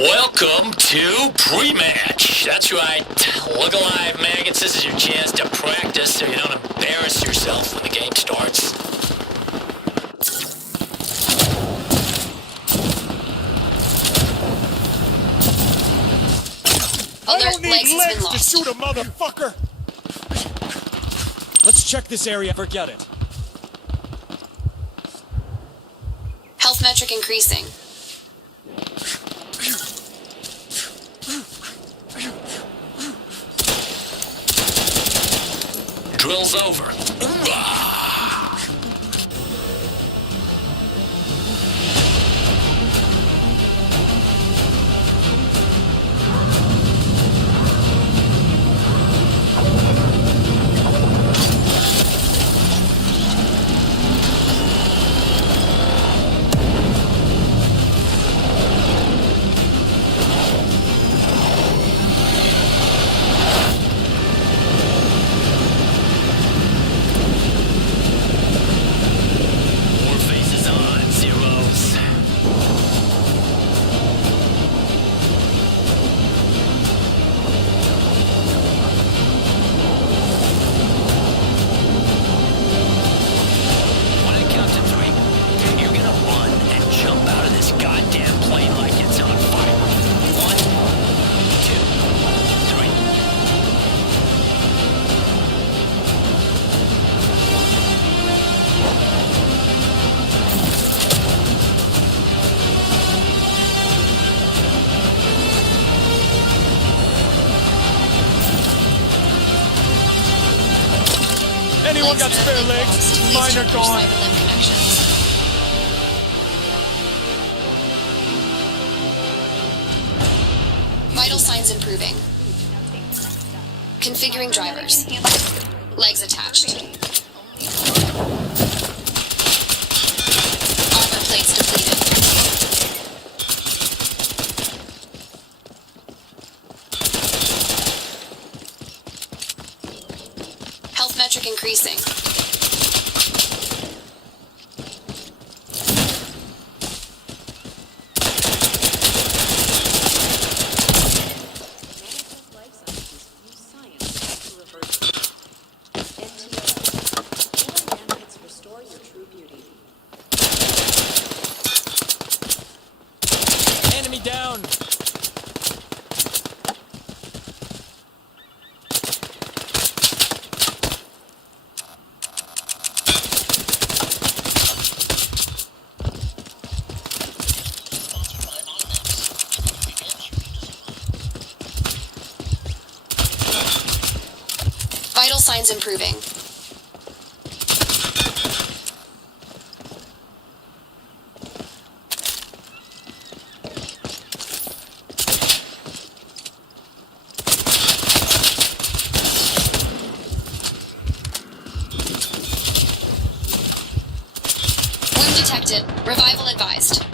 Welcome to pre-match. That's right. Look alive, maggots. This is your chance to practice so you don't embarrass yourself when the game starts. I don't need legs to shoot a motherfucker! Let's check this area. Forget it. Health metric increasing. Drill's over. Anyone got spare legs? Mine are gone. Vital signs improving. Configuring drivers. Legs attached. Armor plates depleted. Health metric increasing. Enemy down. Vital signs improving. Wound detected. Revival advised.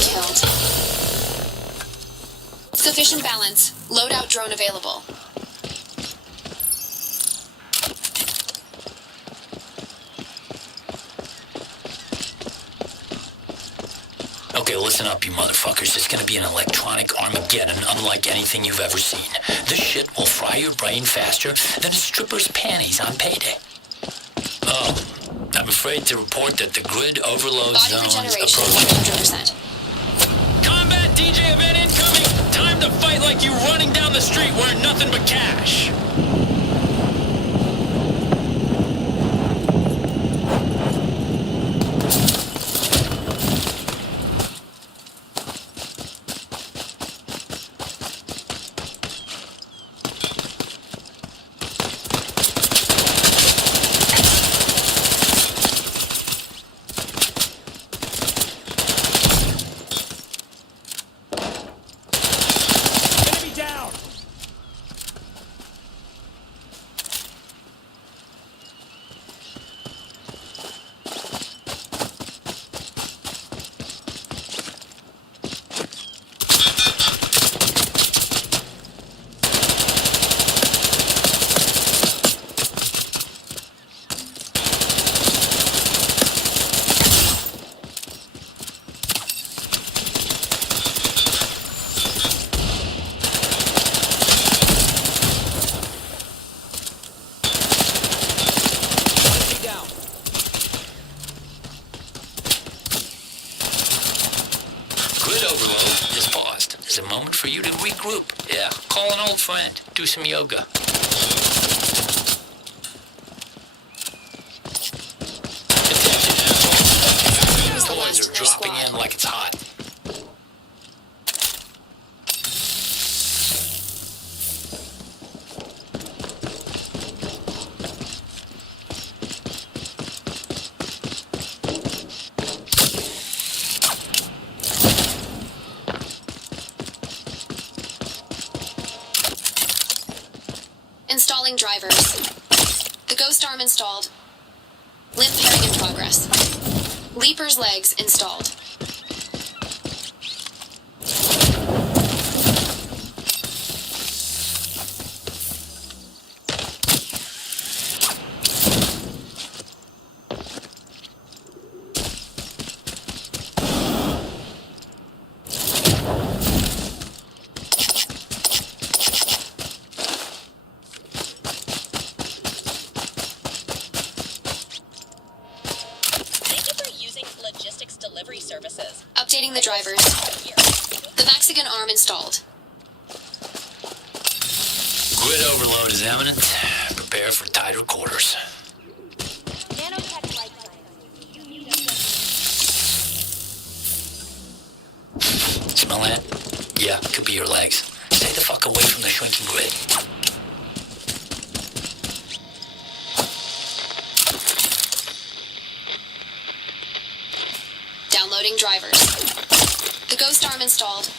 Killed. Sufficient balance. Loadout drone available. Okay, listen up, you motherfuckers. It's gonna be an electronic Armageddon unlike anything you've ever seen. This shit will fry your brain faster than a stripper's panties on payday. Oh, I'm afraid to report that the grid overload Body zone's regeneration approaching. 100%. Combat DJ event incoming! Time to fight like you running down the street wearing nothing but cash! Enemy down. moment for you to regroup. Yeah, call an old friend. Do some yoga. Attention, assholes. The Toys last are in their dropping squad. in like it's hot. Installing drivers. The ghost arm installed. Limb pairing in progress. Leaper's legs installed. Thank you for using logistics delivery services. Updating the drivers. Here. The Mexican arm installed. Grid overload is imminent. Prepare for tighter quarters. Nanotech life Smell that? Yeah, could be your legs. Stay the fuck away from the shrinking grid. Downloading drivers. The ghost arm installed.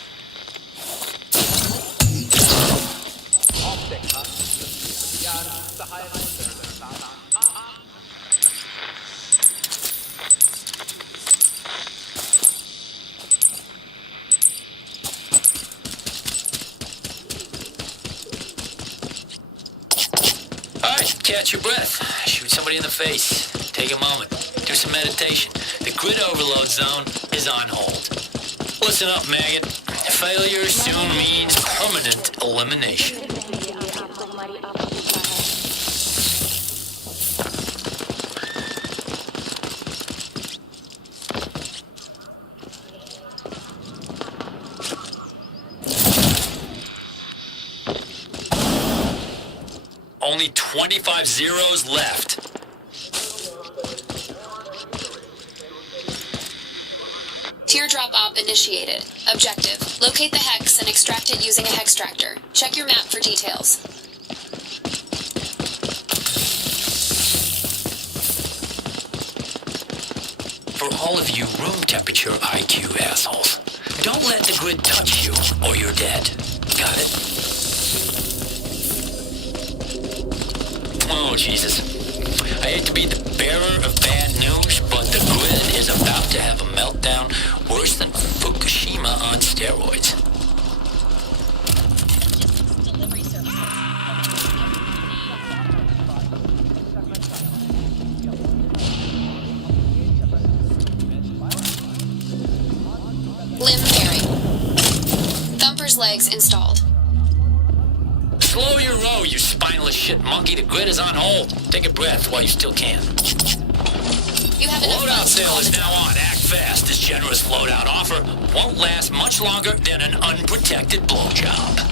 Alright, catch your breath. Shoot somebody in the face. Take a moment. Do some meditation. The grid overload zone is on hold. Listen up, maggot. Failure soon means permanent elimination. Only 25 zeros left. Teardrop op initiated. Objective. Locate the hex and extract it using a hextractor. Check your map for details. For all of you room temperature IQ assholes, don't let the grid touch you or you're dead. Got it? Oh, Jesus. I hate to be the bearer of bad news, but the grid is about to have a meltdown worse than Fukushima on steroids. delivery services. Limb pairing. Thumper's legs installed. Slow your row, you spineless shit monkey. The grid is on hold. Take a breath while you still can. You have enough Loadout funds to sale call is the now on. Act fast. This generous loadout offer won't last much longer than an unprotected blowjob.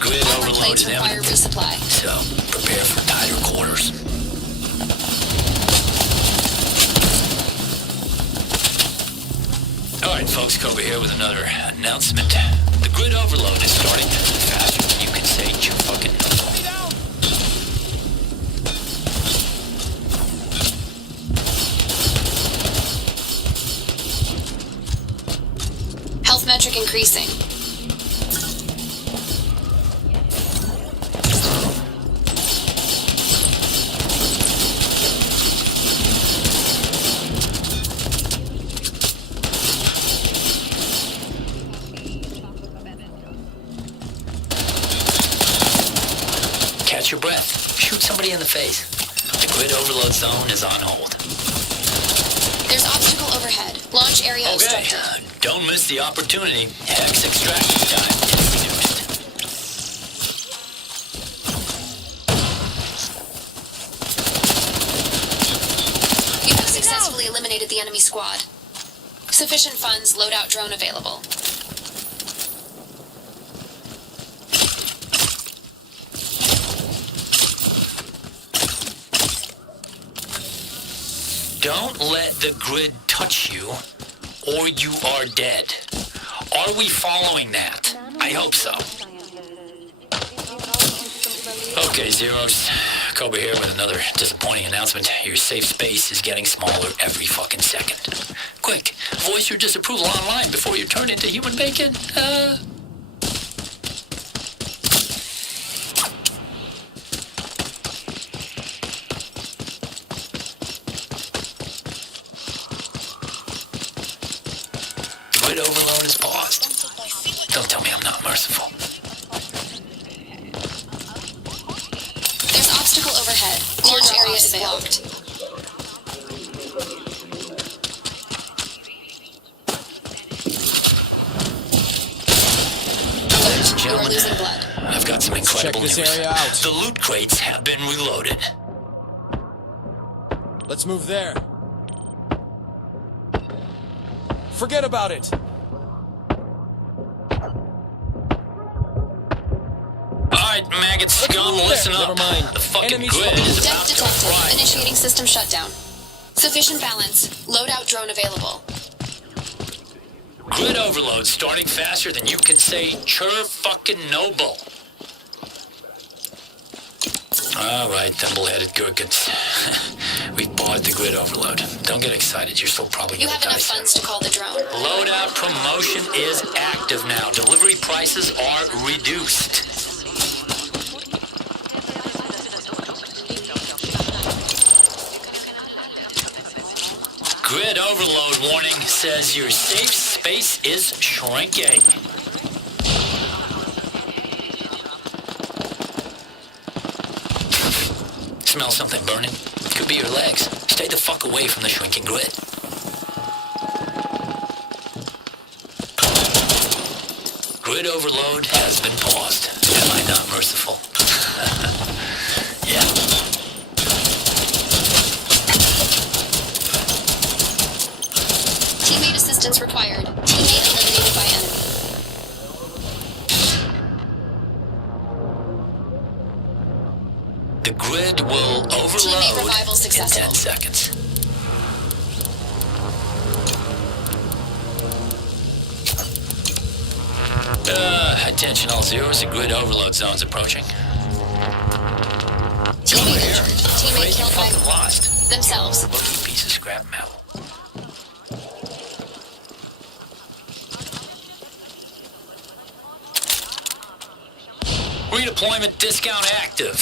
Grid overload plates is require imminent, resupply. so prepare for tighter quarters. All right, folks, Cobra here with another announcement. The grid overload is starting faster than you can say your fucking. Health metric increasing. your breath. Shoot somebody in the face. The grid overload zone is on hold. There's obstacle overhead. Launch area Okay, obstructed. don't miss the opportunity. Hex extraction time is reduced. You have successfully eliminated the enemy squad. Sufficient funds, loadout drone available. Don't let the grid touch you, or you are dead. Are we following that? I hope so. Okay, Zeros. Cobra here with another disappointing announcement. Your safe space is getting smaller every fucking second. Quick, voice your disapproval online before you turn into human bacon. Grid overload is paused. Don't tell me I'm not merciful. There's obstacle overhead. Launch area is blocked. Alert, you are losing blood. I've got some incredible check this news. area out. The loot crates have been reloaded. Let's move there. Forget about it. Alright, maggot scum, move listen there. up. Never mind. The fucking Enemies grid is Death about to detected. fry. Initiating system shutdown. Sufficient balance. Loadout drone available. Grid overload starting faster than you can say chur fucking noble. Alright, thimble-headed gherkins. We've barred the grid overload. Don't get excited, you're still probably You gonna have die enough soon. funds to call the drone. Loadout promotion is active now. Delivery prices are reduced. Grid overload warning says your safe space is shrinking. Smell something burning? Could be your legs. Stay the fuck away from the shrinking grid. Grid overload has been paused. Am I not merciful? Yeah. Teammate assistance required. Teammate eliminated by enemy. The grid will Teammate overload revival in successful. 10 seconds. Attention all zeros, the grid overload zone's approaching. Teammate injured. Teammate Afraid you killed fucking by lost. themselves. Lucky piece of scrap metal. Redeployment discount active.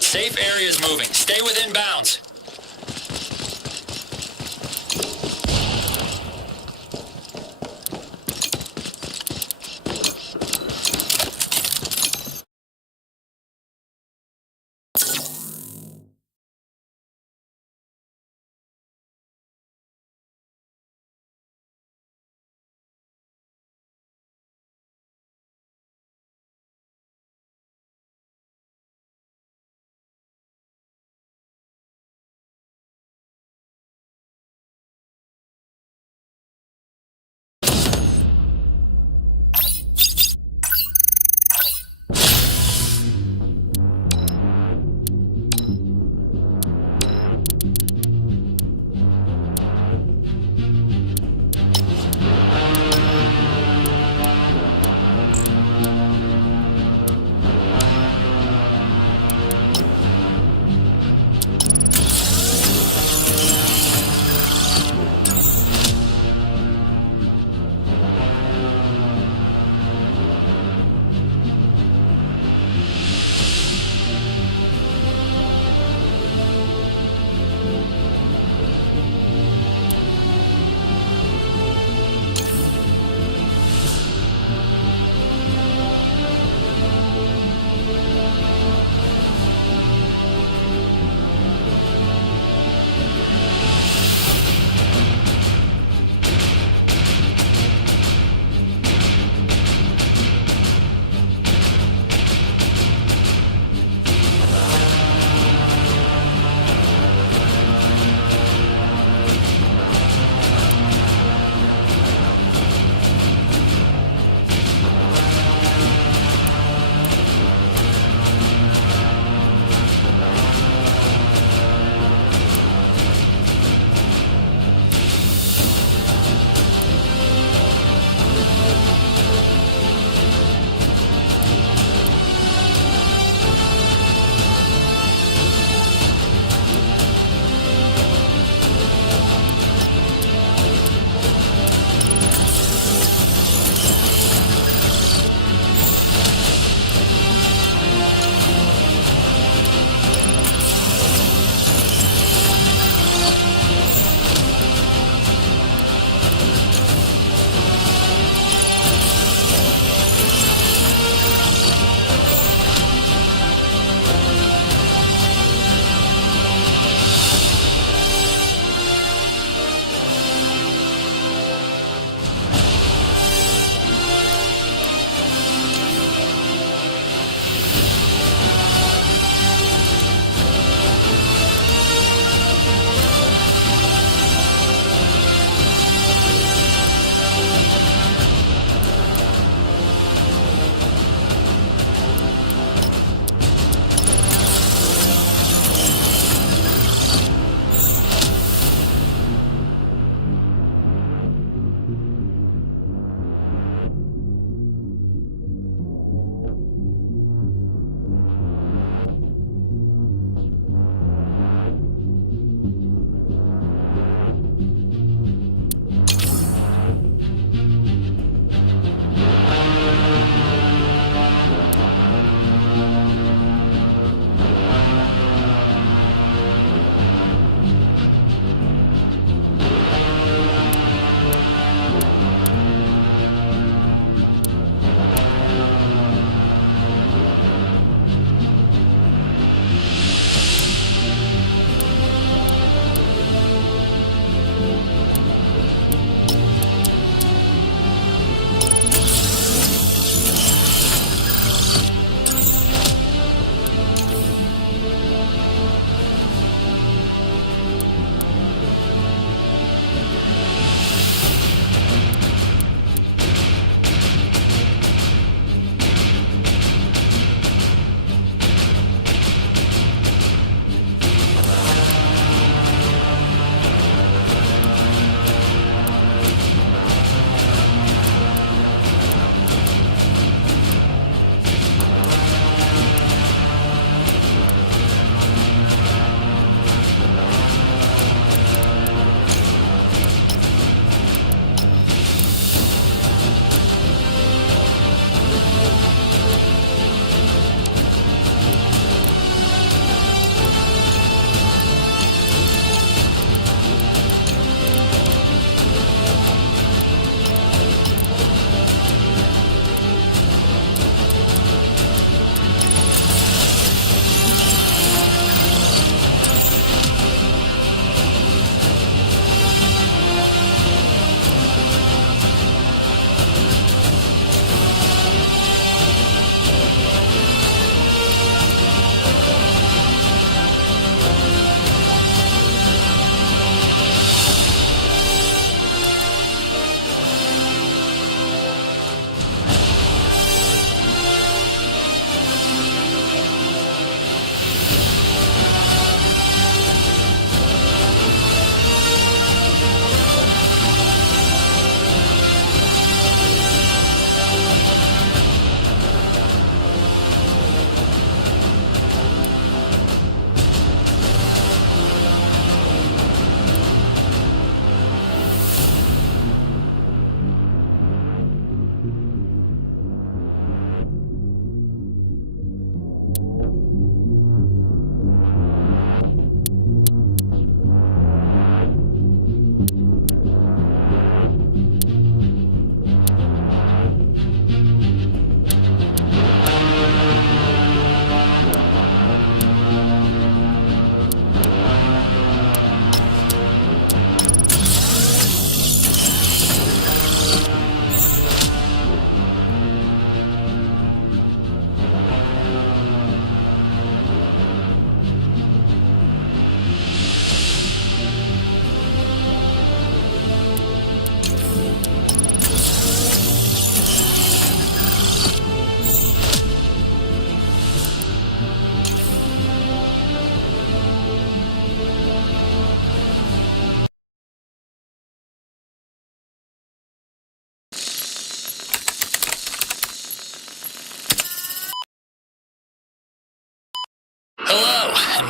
Safe areas moving. Stay within bounds.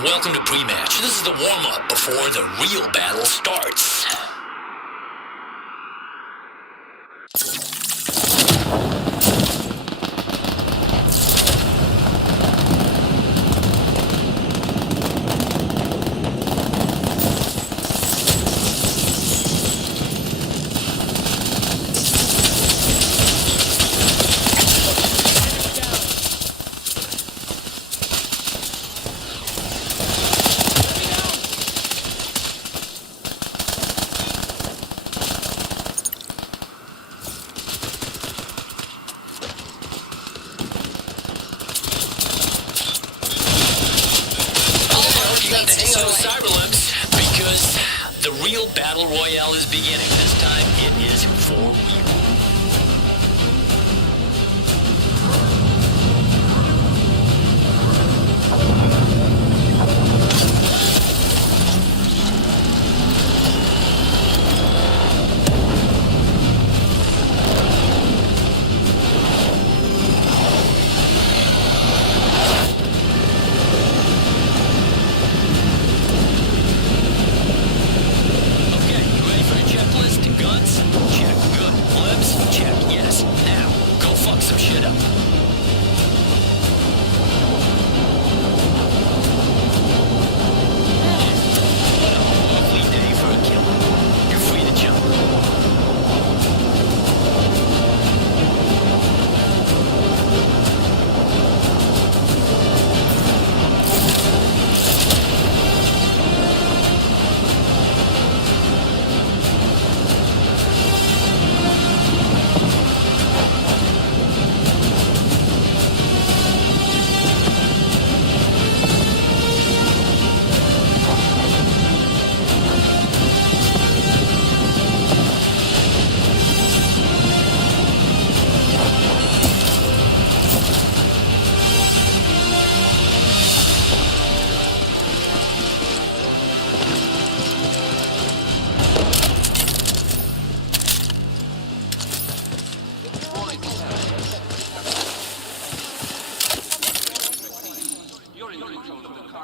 and welcome to pre-match. This is the warm-up before the real battle starts. Cyberlimbs, because the real battle royale is beginning. This time it is for real.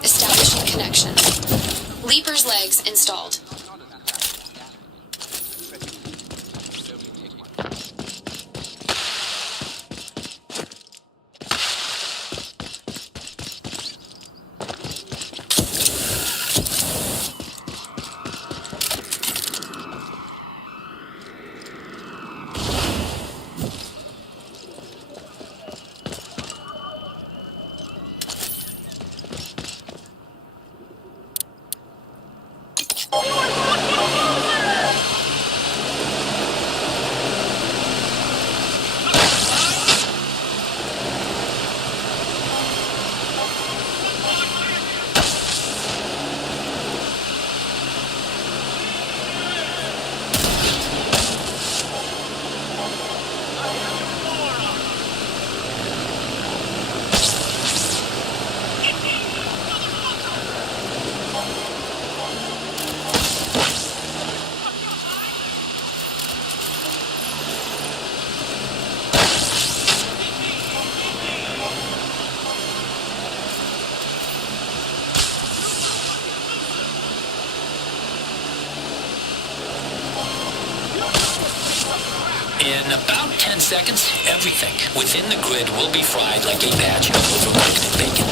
Establishing connection. Leaper's legs installed. In about 10 seconds, everything within the grid will be fried like a batch of overcooked bacon.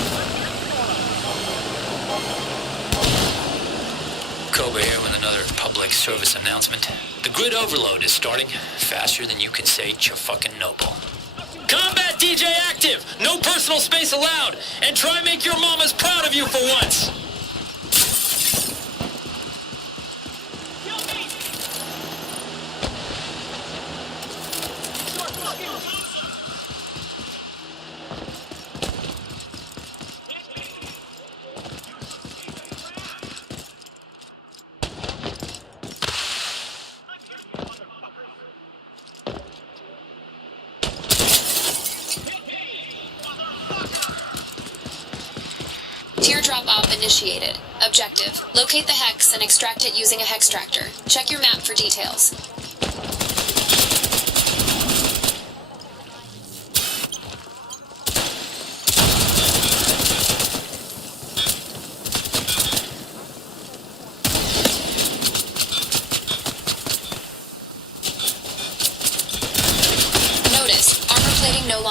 Cobra here with another public service announcement. The grid overload is starting faster than you can say cha-fucking-noble. Combat DJ active! No personal space allowed! And try make your mamas proud of you for once! Teardrop op initiated. Objective: locate the hex and extract it using a hextractor. Check your map for details.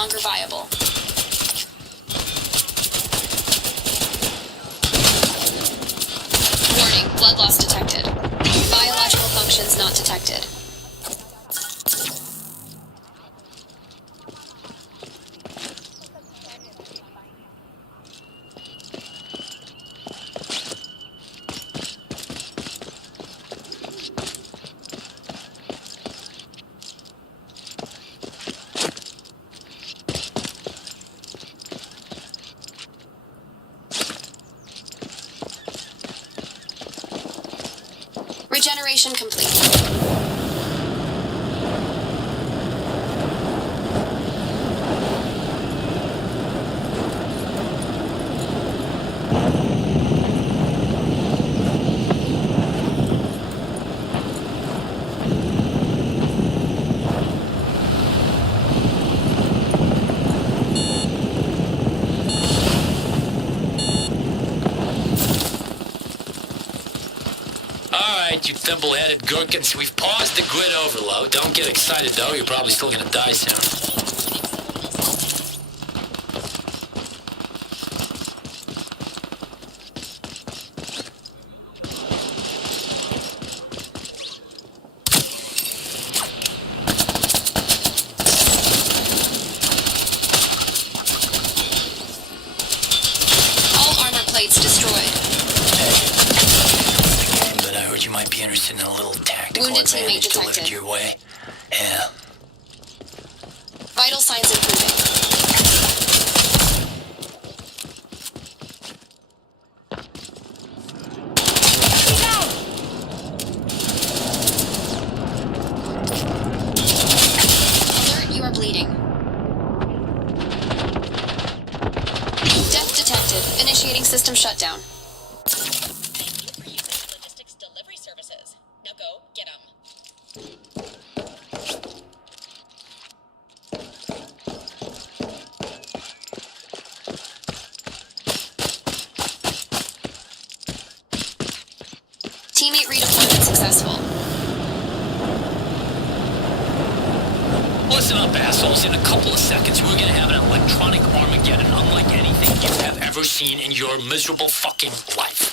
longer viable. Warning, blood loss detected. Biological functions not detected. Regeneration complete. Alright, you thimble-headed gherkins, we've paused the grid overload. Don't get excited, though. You're probably still gonna die soon. All armor plates destroyed. But I heard you might be interested in a little tactical Wounded teammate advantage delivered detected. your way. Yeah. Vital signs improving. Alert, you are bleeding. Death detected. Initiating system shutdown. Thank you for using logistics delivery services. Now go get them. Teammate redeployment successful. Listen up, assholes. In a couple of seconds, we're gonna have an electronic Armageddon unlike anything you have ever seen in your miserable fucking life.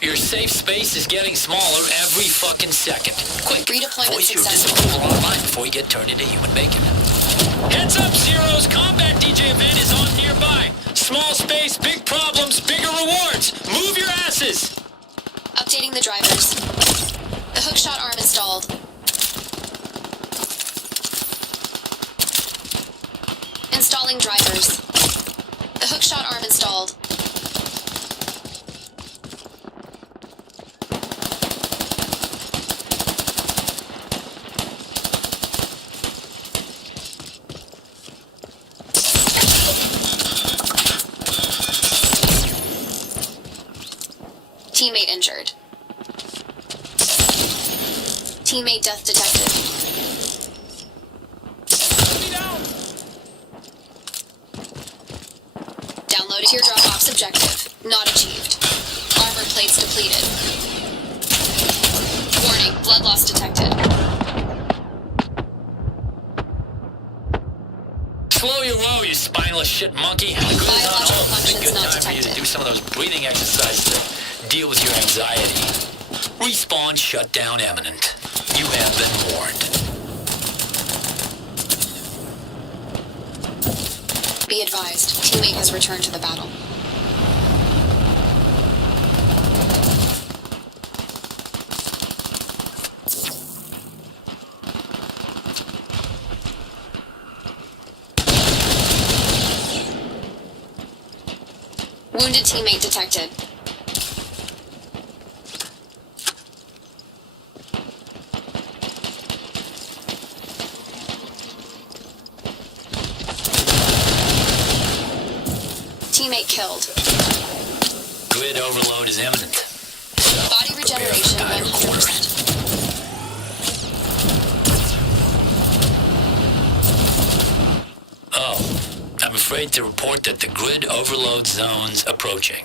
Your safe space is getting smaller every fucking second. Quick, Redeployment voice your successful. disapproval online before you get turned into human bacon. Heads up, Zeros! Combat DJ event is on nearby. Small space, big problems, bigger rewards. Move your asses! Updating the drivers. The hookshot arm installed. Installing drivers. The hookshot arm installed. Teammate injured. Teammate death detected. Downloaded teardrop ops objective. Not achieved. Armor plates depleted. Warning, blood loss detected. Slow your roll, you spineless shit monkey. The grid is on Biological hold. It's a functions good not time for you to detected. do some of those breathing exercises to deal with your anxiety. Respawn shutdown imminent. You have been warned. Be advised, teammate has returned to the battle. Wounded teammate detected. Teammate killed. Grid overload is imminent. So, Body regeneration prepare for dire quarters. 100%. Oh, I'm afraid to report that the grid overload zone's approaching.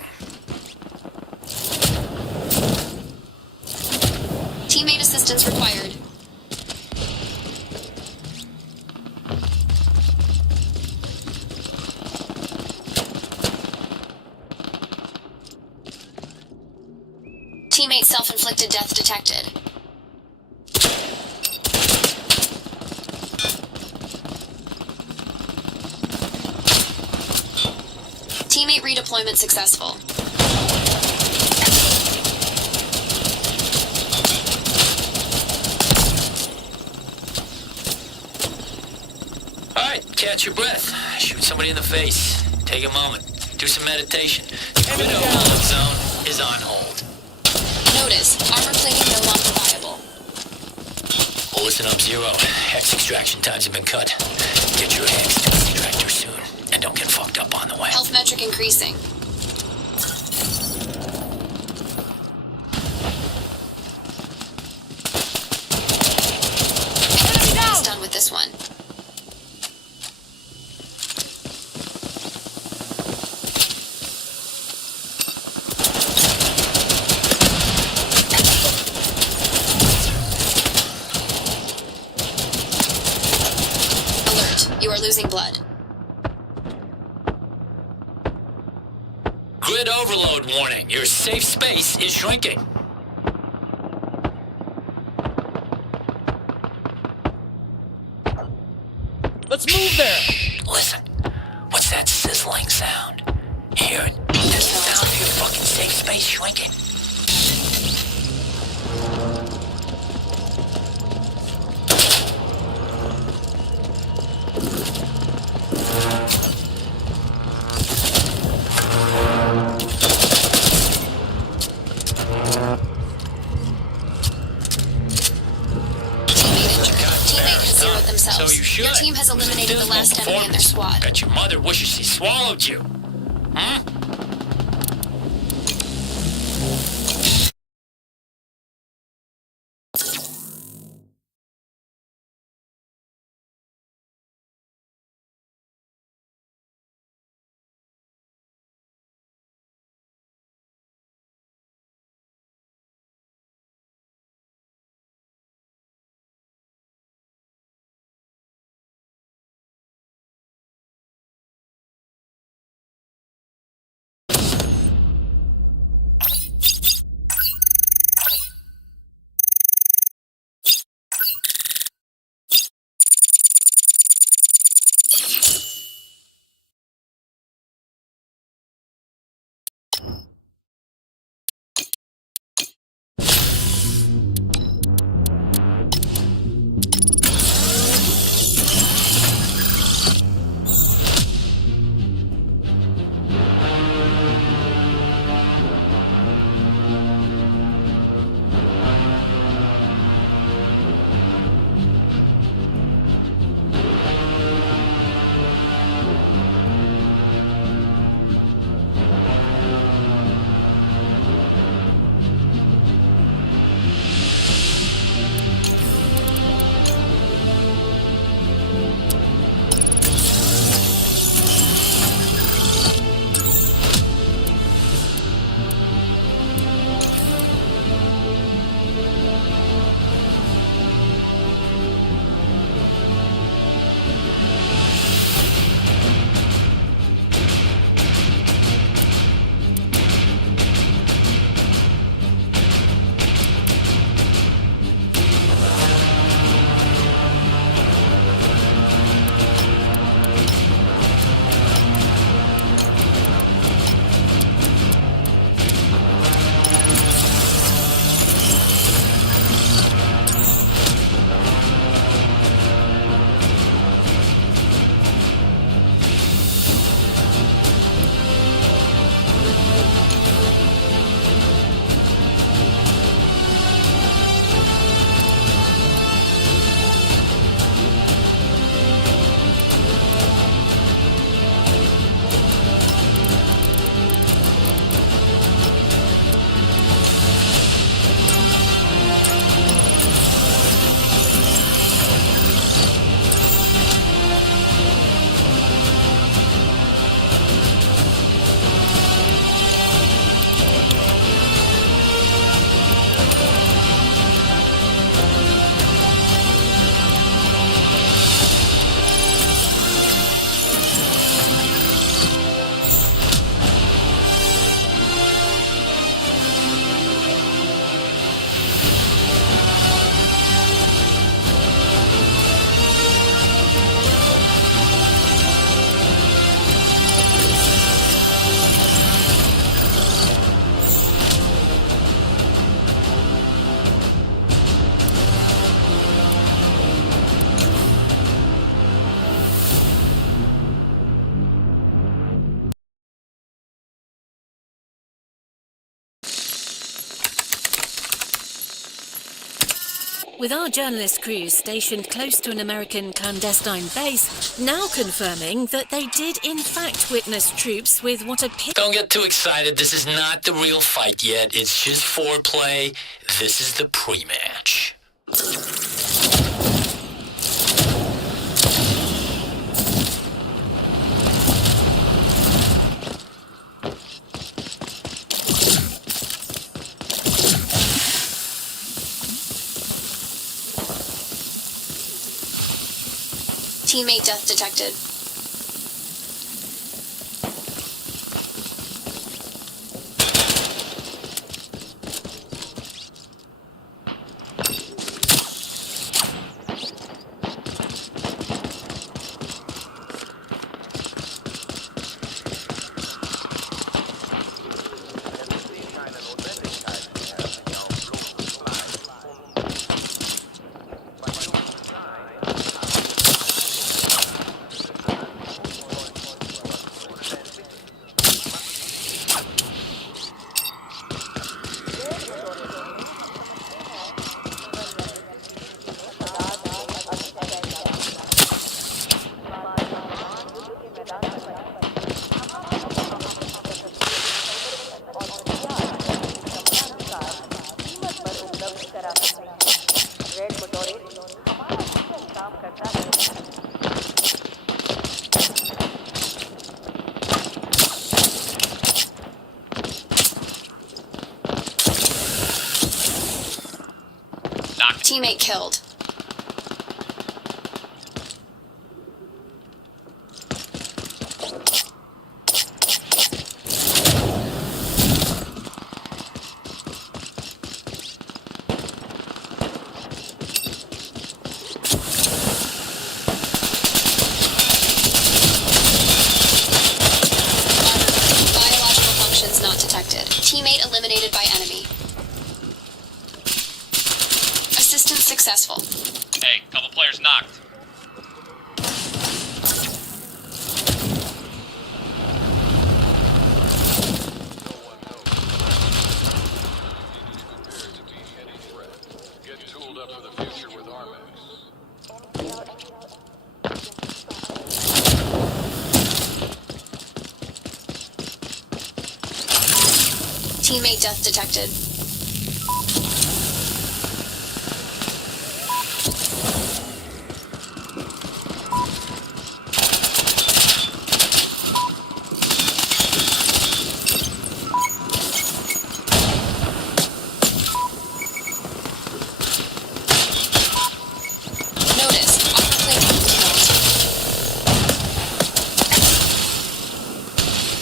Teammate assistance required. Teammate self-inflicted death detected. Teammate redeployment successful. Alright, catch your breath. Shoot somebody in the face. Take a moment. Do some meditation. The grid overload zone is on hold. Notice, armor plating no longer viable. Well, listen up, Zero. Hex extraction times have been cut. Get your hex to the extractor soon. And don't get fucked up on the way. Health metric increasing. Almost done with this one. Alert, you are losing blood. Grid overload warning. Your safe space is shrinking. Let's move there! Listen. What's that sizzling sound? Hear it? That's the sound of your fucking safe space shrinking. Teammate has zeroed themselves. So you should. Your team has eliminated the last enemy in their squad. Bet your mother wishes she swallowed you. Hmm? With our journalist crews stationed close to an American clandestine base, now confirming that they did in fact witness troops with what appear... Don't get too excited. This is not the real fight yet. It's just foreplay. This is the pre-match. Teammate death detected. Teammate killed. Biological functions not detected. Teammate eliminated by enemy. Assistance successful. Hey, couple players knocked. Get tooled up for the future with Armax. Teammate death detected.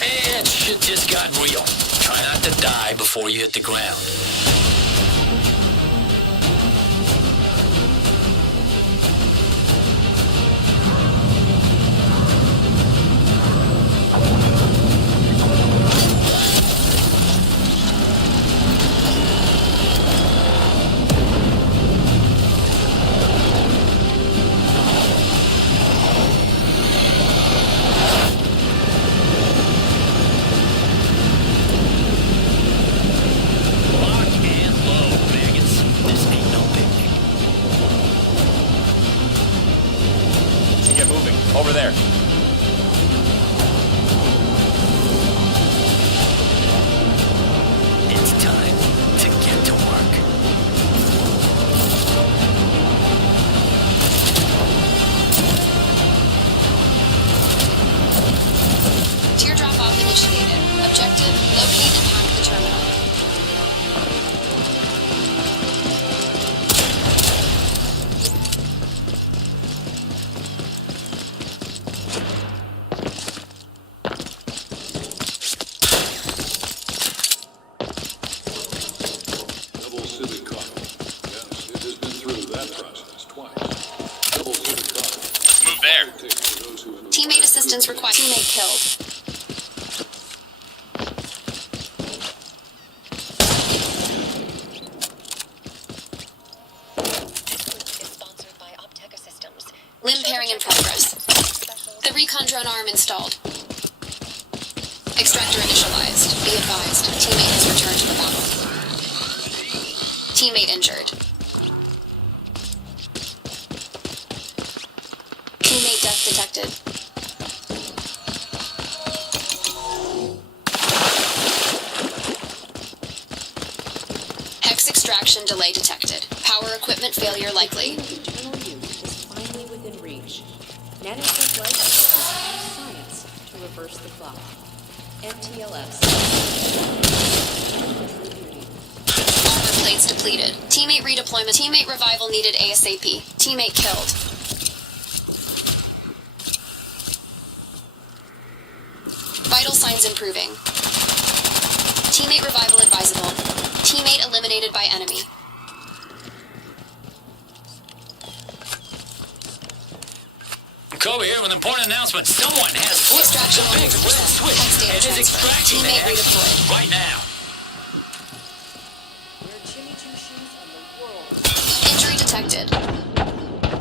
And shit just got real. Try not to die before you hit the ground. Lock and load, maggots. This ain't no picnic. Get moving. Over there. It's time to get to work. Teardrop off initiated. Objective, locate and hack the terminal. Double civic car. Yes, it has been through that process twice. Double civic car. Let's move there. Take for those who have Teammate assistance required. Teammate killed. Is sponsored by Opteka Systems. Limb pairing in progress. The recon drone arm installed. Extractor initialized. Be advised, teammate has returned to the battle. Teammate injured. death detected. Hex extraction delay detected. Power equipment failure likely. Internal use is finally within reach. Nanotech life uses science to reverse the clock. MTLS. Armor plates depleted. Teammate redeployment. Teammate revival needed ASAP. Teammate killed. Vital signs improving. Teammate revival advisable. Teammate eliminated by enemy. Kobe here with an important announcement. Someone has flipped Extraction the big 100%. red switch Hex data and is transfer. extracting the Teammate hex redeployed. right now. Wear Jimmy Choo shoes in the world. Injury detected.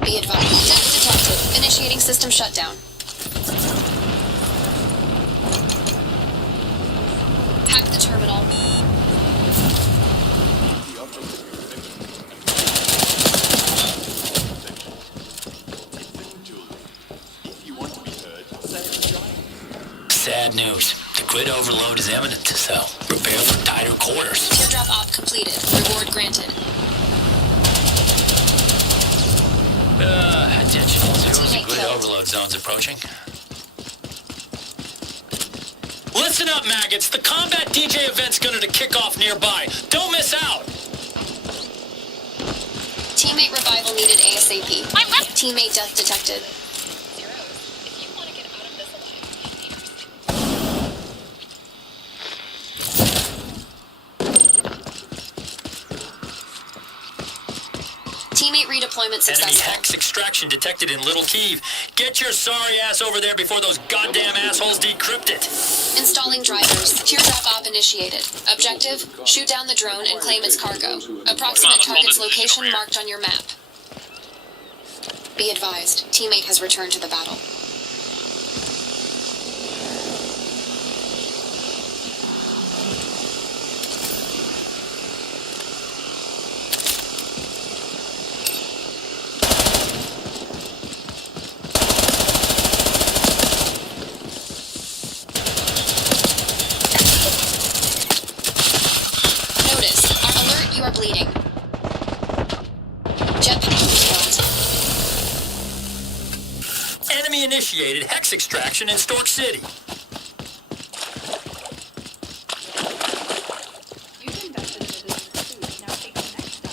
Be advised. Death detected. Initiating system shutdown. Hack the terminal. Sad news. The grid overload is imminent, so prepare for tighter quarters. Teardrop op completed. Reward granted. Attention all zeros. The Teammate grid killed. overload zone's approaching. Listen up, maggots. The combat DJ event's going to kick off nearby. Don't miss out. Teammate revival needed ASAP. Teammate death detected. Zeros, if you want to get out of this alive, Teammate redeployment Enemy successful. hex extraction detected in Little Kiev. Get your sorry ass over there before those goddamn assholes decrypt it. Installing drivers. Teardrop op initiated. Objective, shoot down the drone and claim its cargo. Approximate let's hold target's this position location over here. marked on your map. Be advised, teammate has returned to the battle. Notice. Alert, you are bleeding. Jetpack killed. Enemy initiated hex extraction in Stork City. You've invested in a disease suit. Now take the next step.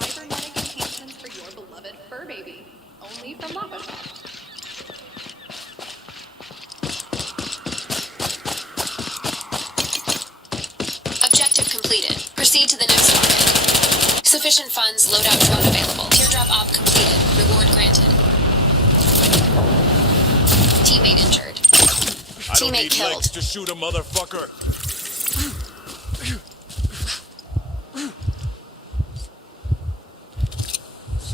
Cybernetic enhancements for your beloved fur baby. Only from Lava Shop. Objective completed. Proceed to the next target. Sufficient funds, loadout drone available. Teardrop op completed. Reward granted. Teammate injured. I don't Teammate need killed. legs to shoot a motherfucker.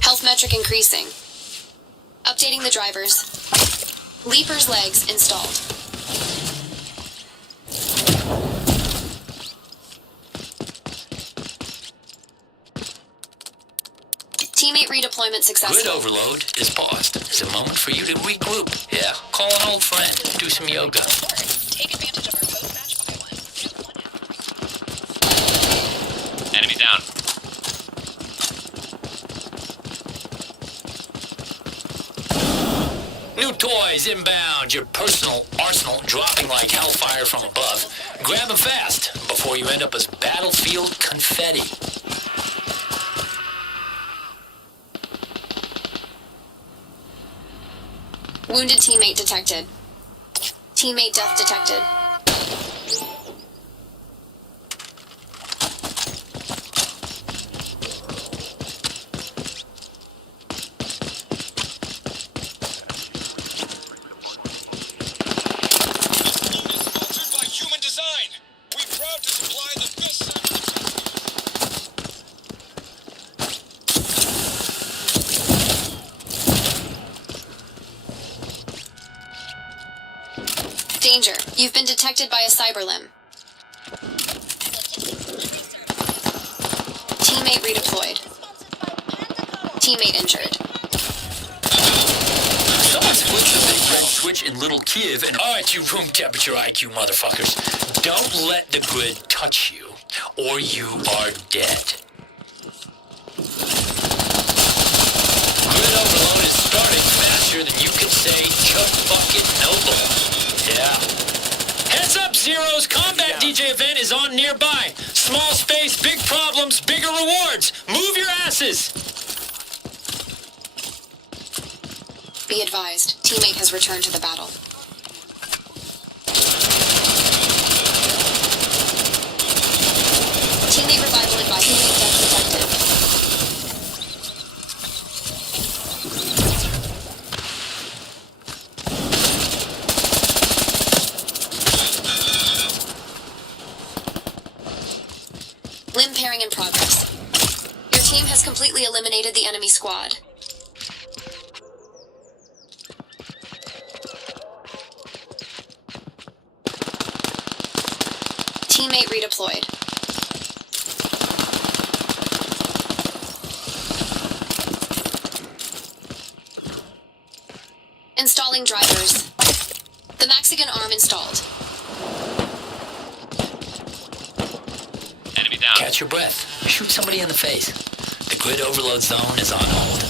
Health metric increasing. Updating the drivers. Leaper's legs installed. Teammate redeployment Grid successful. overload is paused. It's a moment for you to regroup. Yeah, call an old friend. Do some yoga. take advantage of our post-match buy one, get one half. Enemy down. New toys inbound. Your personal arsenal dropping like hellfire from above. Grab them fast before you end up as battlefield confetti. Wounded teammate detected. Teammate death detected. Sponsored by Human Design. We proud to supply the best. Danger. You've been detected by a cyberlimb. Teammate redeployed. Teammate injured. Someone switched switch in Little Kiev and... Alright, you room temperature IQ motherfuckers. Don't let the grid touch you, or you are dead. Grid overload is starting faster than you can say Chuck Bucket Noble. Yeah. Heads up, Zeros! Combat DJ event is on nearby. Small space, big problems, bigger rewards. Move your asses! Be advised, teammate has returned to the battle. Teammate revival advised. Teammate death detected. Limb pairing in progress. Your team has completely eliminated the enemy squad. Teammate redeployed. Installing drivers. The Mexican arm installed. Enemy down. Catch your breath. Shoot somebody in the face. The grid overload zone is on hold.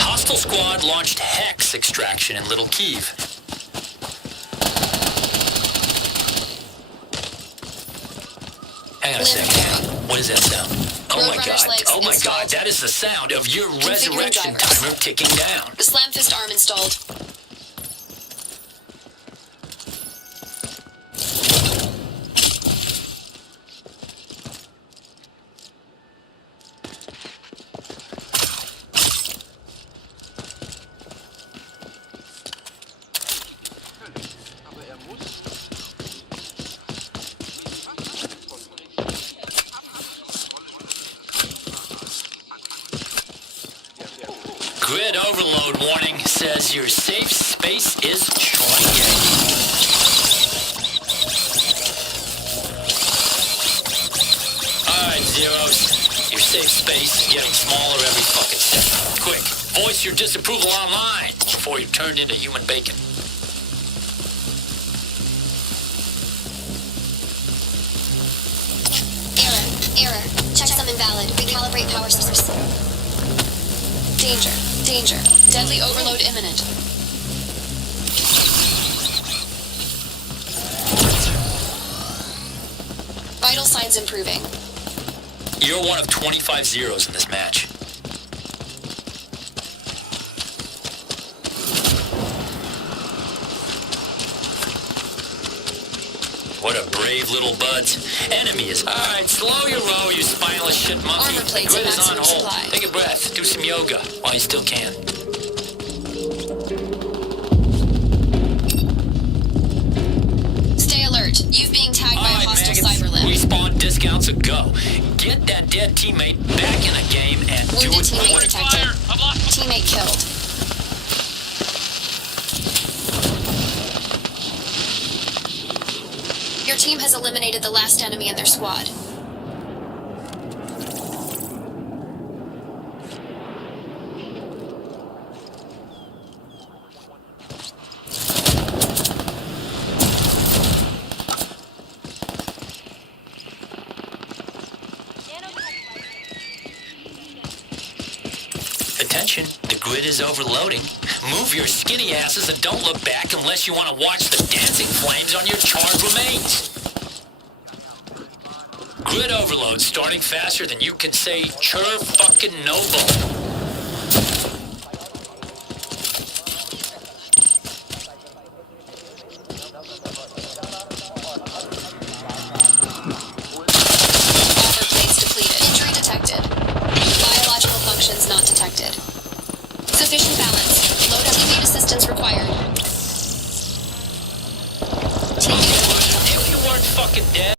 Hostile squad launched Hex extraction in Little Kiev. Hang on a second. What is that sound? Oh my god. Oh my god. That is the sound of your resurrection timer ticking down. The Slam Fist arm installed. Grid overload warning says your safe space is shrinking. Alright, Zeros. Your safe space is getting smaller every fucking second. Quick, voice your disapproval online before you're turned into human bacon. Error. Check some invalid. Recalibrate power source. Danger. Deadly overload imminent. Vital signs improving. You're one of 25 Zeros in this match. What a brave little buds. Enemy is... Alright, slow your roll, you spineless shit monkey. Armor plates Grid at is on maximum hold. supply. Take a breath. Do some yoga while you still can. Stay alert. You've being tagged by a Alright, hostile maggots. cyber limb. Respawn discounts a go. Get that dead teammate back in a game and do Wounded it teammate quick. detected. Fire! I've lost. Teammate killed. Your team has eliminated the last enemy in their squad. Attention, the grid is overloading. Move your skinny asses and don't look back unless you want to watch the dancing flames on your charred remains. Grid overload starting faster than you can say chur fucking noble. Armor plates depleted. Injury detected. Biological functions not detected. Sufficient balance. Load up. Teammate assistance required. Teammate. If you weren't fucking dead.